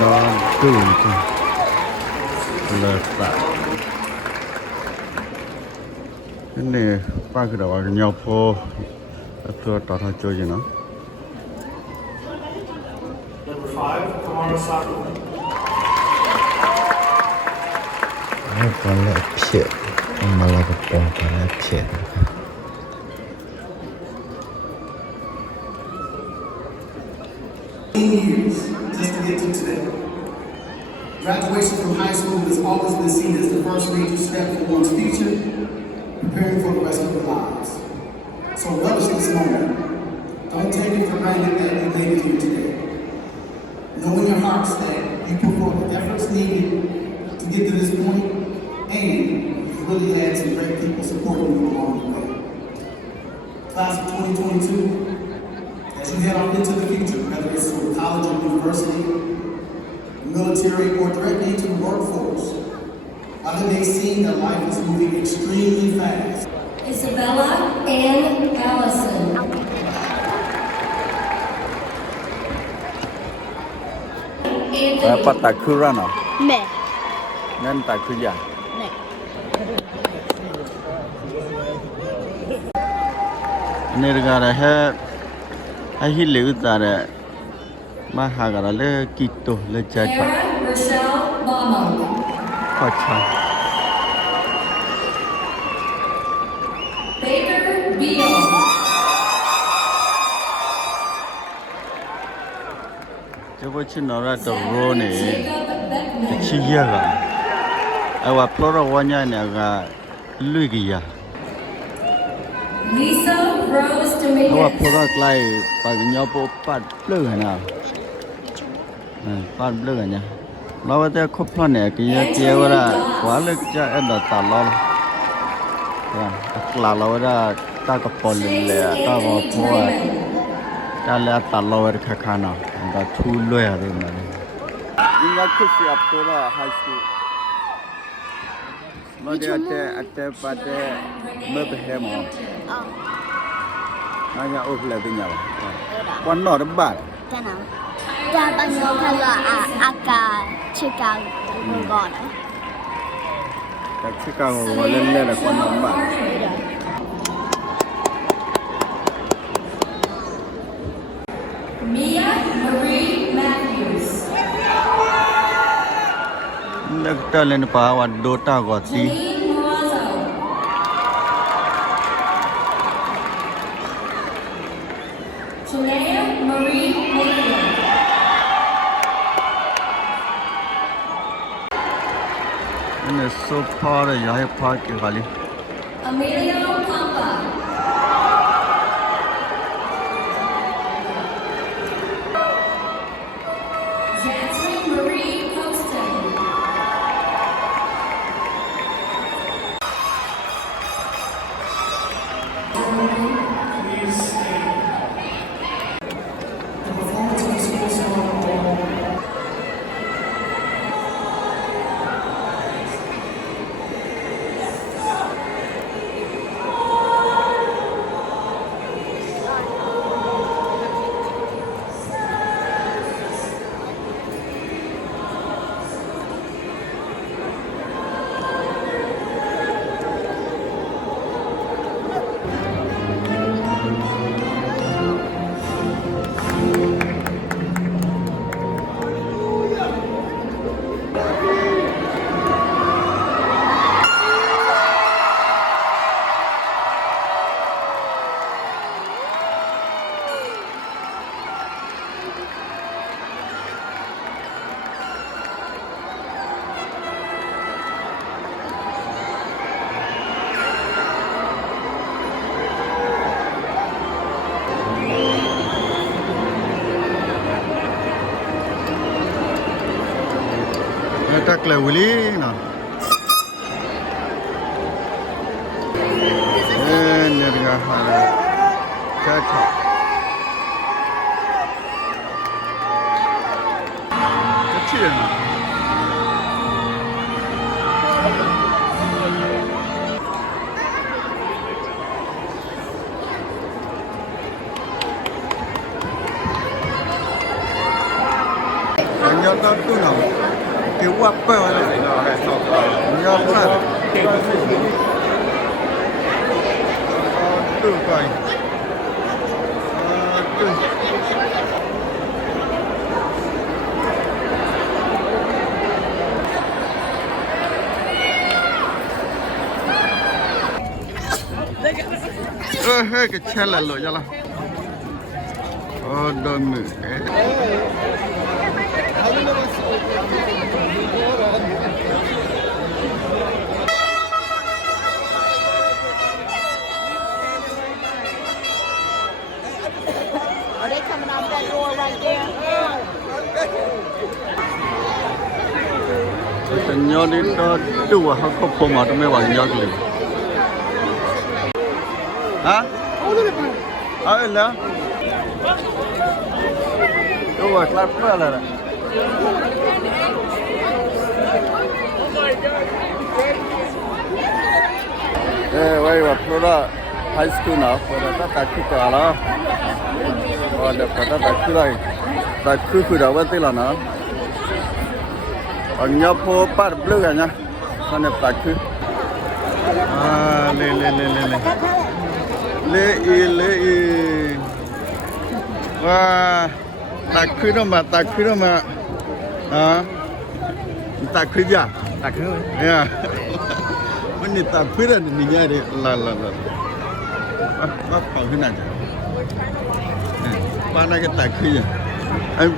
nó đủ chứ là tạ cái này ba cái đầu cái nhau po tôi tạo ra chơi gì nó còn lại phiền mà là cái bông còn lại phiền years just to get to today. Graduation from high school has always been seen as the first major step for one's future, preparing for the rest of their lives. So relish this moment. Don't take it for granted that you made it here today. Know in your hearts that you put forth the efforts needed to get to this point, and you've really had some great people supporting you along the way. Class of 2022, as you head off into the future, whether it's through college or university, military, or directly into the workforce, while it may seem that life is moving extremely fast. Isabella and Allison. apa tak kurang no? 네. Nên tak kuya. 네. Nên là hết ai hiểu được ta là mà hàng là lấy kito lấy trái Kara Rochelle Mama. phải chăng Baker Beal. cho với chuyện nó ra đầu rô này Jacob Beckman. chỉ giờ là ai qua flora wanya này là lùi cái ya Lisa Rose ai qua Dominguez. flora lại phải nhau bộ phát lư hả nào phát lư hả nhá nó bây giờ khóc lo này cái kia là quá lực cho em đã tạt lo là lo ra ta có bỏ lệ ta có mua ta là tạt lo ra khá nào ta thu lôi à rồi mà nhưng mà cứ sẽ áp tôi là high school nó đi ở bắt mới về hem mà nó nhà ốp lại với nhau quan nọ đó bạn cái nào? Cha bạn nói là aka chica gọn. các Chicago mà lên là quan nọ bạn Mia Marie Matthews. लगता लेने पावा Dota गोती Janine Morazzo. Shania Marie Mayfield. इन्हें सब पार यहाँ पार के खाली Emilio Pampa. Jasmine Marie Poston. The performance of the school song tak lewuli na nerga hala caca kecil nhớ đó tu nào kiểu quá bơ rồi nhớ quá tu coi hơi cái xe là lội ra là đôi mực Are they coming out that door right there? nhớ đi đó đủ họ không phô mà tôi mới vào nhớ được hả là đúng rồi clap là quay vào Florida high school nào Florida ta cứ cả đó đẹp Florida ta cứ đây ta cứ đầu bên là nó ở nhà phố Park Blue cả nhá con đẹp ta cứ lê wow ta cứ đó mà ta cứ gì ta cứ yeah mình ta cứ là mình nhớ đi là bắt phòng cái này ba này cái ta cứ gì anh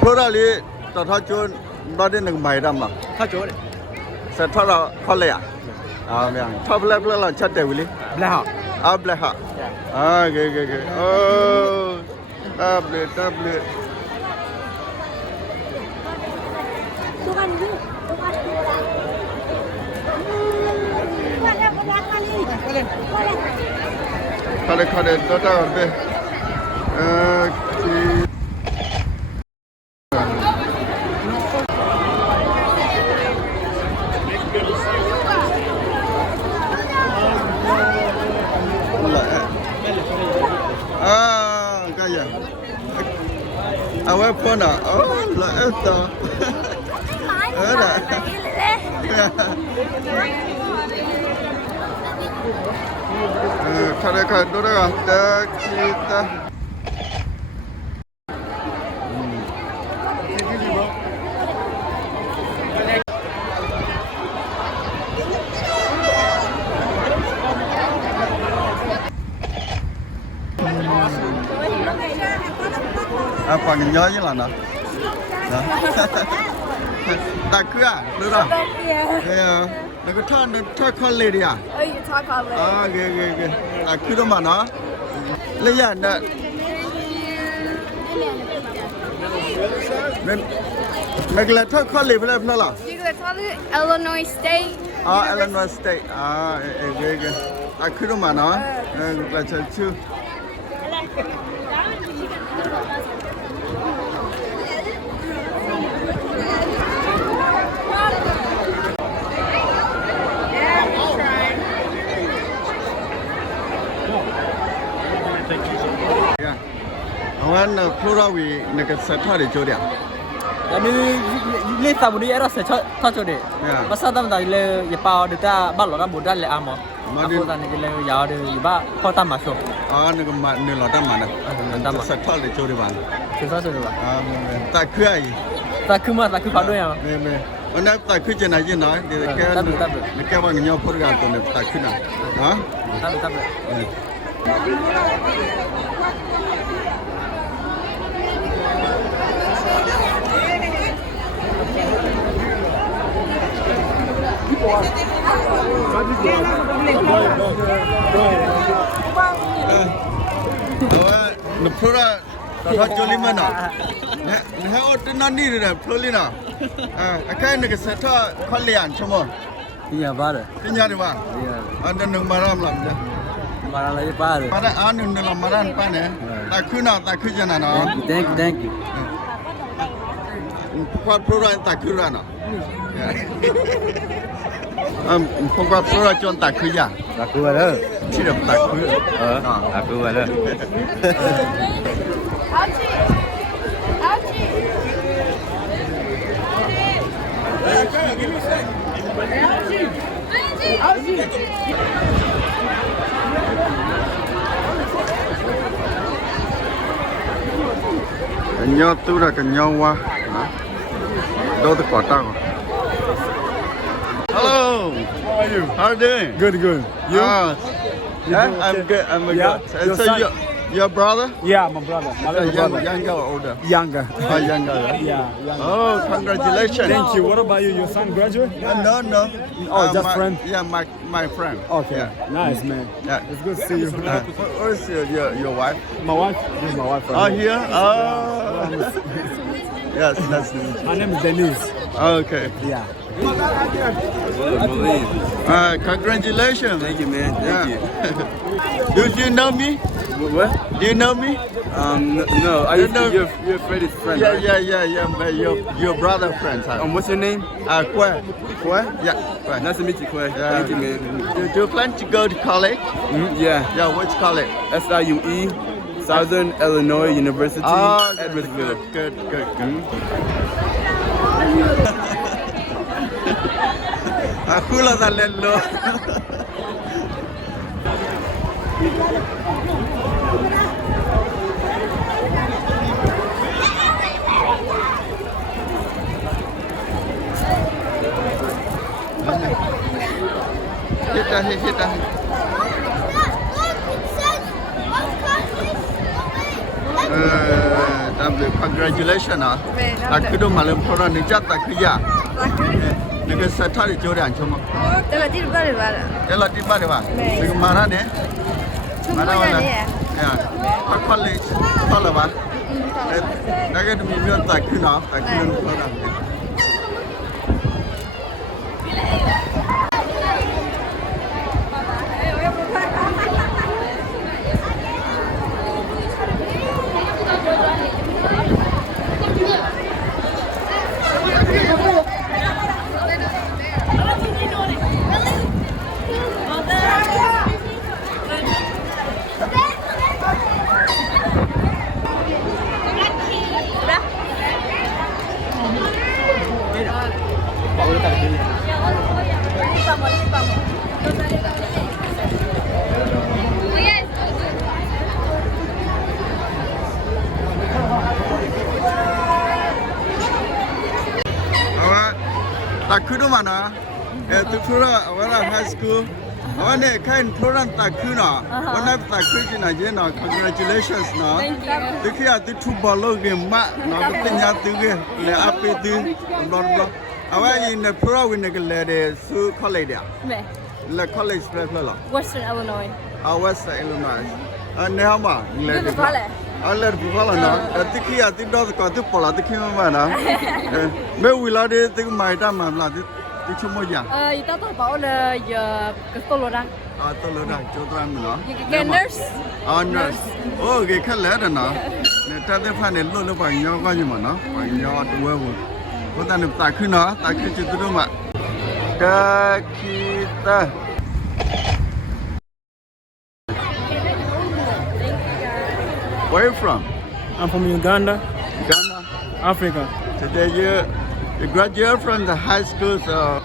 pro ra đi tao tháo chôn đó đến được mày đâm mà tháo chôn đấy sẽ tháo ra khó lẹ miệng tháo ble là chắc đều đi ble hả ghê ble Khade đó đó be cái gì awal phone à là eto đó khade đó đó ta kita apa nhớ chứ là nó ta cứ được rồi nó cứ thon con lì đi à ghê ta cứ đó mà nó lấy ra nè mình là thon con lì phải là Illinois State. Illinois State ghê ta cứ đó mà nó là chơi chưa Awan Florida nak setah di Jordan. Jadi ni tamu ni era se thot cho de. Pasal tam dah le ya pa de ta ba lo kan bodan le amo. Aku tan ni le ya de ba kho tam ma so. Nak mat ni lo tam mana. Tam setah di Jordan. Setah so ba. Tak kuai. Tak kuma tak kupa do ya. Mana tak kuai jenai jenai. Dia kan bang nyau program tu nak tak kuai. Ha? Tam. Flora tak joli mana? Nah, orang nani ni dah Florida. Akai nak setah kalian semua. Iya bar. Pinya ni bang. Iya. Anda nung maram lam dah. Maram lagi bar. Pada anu nung maram pan tak kuja na. Thank you. Kuat Flora tak kuja na. Kuat Flora John tak kuja. Tak kuja dah. Tidak tak kuja. Tak kuja dah. cái nhau tu là cái nhau qua đâu có quả tao. Hello. How are you? How are you doing? Good, good. You? Yeah, doing I'm okay? good. I'm good. Yeah, your So son? your brother? Yeah, my brother. My little brother. Younger or older? Younger. Oh, younger. Yeah, younger. Oh, congratulations. Thank you. What about you? Your son graduate? No. Oh, just my, friend? Yeah, my friend. Okay. Yeah. Nice, man. Yeah. It's good to see you. Where's your wife? My wife? This is my wife. Oh, here? Oh. Yes, that's nice. Her name is Denise. Okay. Yeah. Congratulations. Thank you, man. Thank you. Do you know me? What? Do you know me? No. I used to you're Freddie's friend. Yeah, right? but your brother friends. What's your name? Kwe. Kwe? Yeah, Kwe. Nice to meet you, Kwe. Yeah. Thank you, man. Do you plan to go to college? Yeah. Yeah, which college? SIUE, Southern Illinois University, Oh, Edwardsville. Good. Aku lah tak lelo. Kita. Congratulations ah. Aku tu malam pernah niat tak kerja. Nak setara di Jordan cuma. Dapat di luar lebar. Kalau di mana pak? Di mana ni? Mana mana? Ya. College. Kalau pak? Nak ada mimpi tak kena pernah. Tak kudu mana? Tu pura awak high school. Awak ni kan pura tak kudu na. Awak tak kudu na je na. Congratulations na. Tu kia tu tu balo ke mak na tu tanya tu ke le apa tu bla. Awak ini pura win ke le de su college dia. Le college berapa? Western Illinois. Western Illinois. Ni apa? Le Itu college. Aler bukan na. Tu kia tu dah kau tu pola tu kia mana? Mewila de tu mai dah mana tu cuma ya. Kita tahu bahawa ya keseluruhan. Tolong dah jodoh mana? Ke nurse. Nurse. Oh, ke kalau ada na. Ni tadi pandai lalu banyak kan je mana? Banyak dua pun. Kita ni tak kena, tak kena cerita mak. Kita. Where are you from? I'm from Uganda, Ghana. Africa. Today you graduate from the high school, so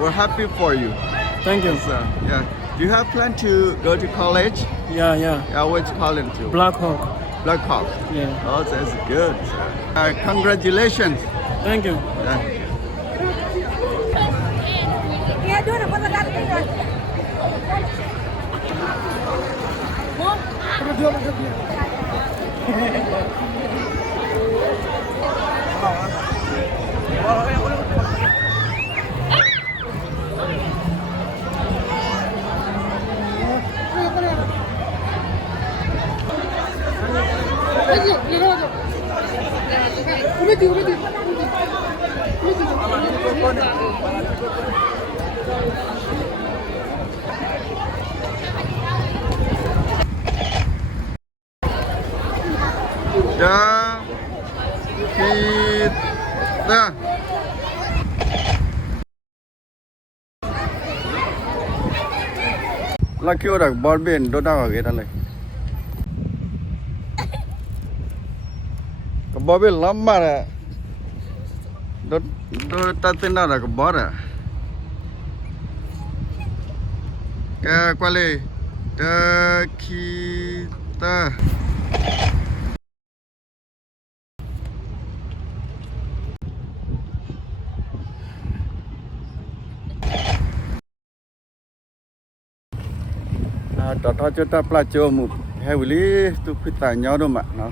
we're happy for you. Thank you. So, yeah. Do you have plan to go to college? Yeah. Yeah, which college to? Black Hawk. Black Hawk. Yeah. Oh, that's good. Congratulations. Thank you. Yeah. Dan kita laki orang berbeda dua dah kita lagi. Kebabil lama dah. do ta tin na là cái bó à cái qua lê khi ta tao cho ta pla cho một hai buổi tu phi tài nhau đâu mà nó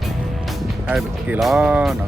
hai kỳ đó nó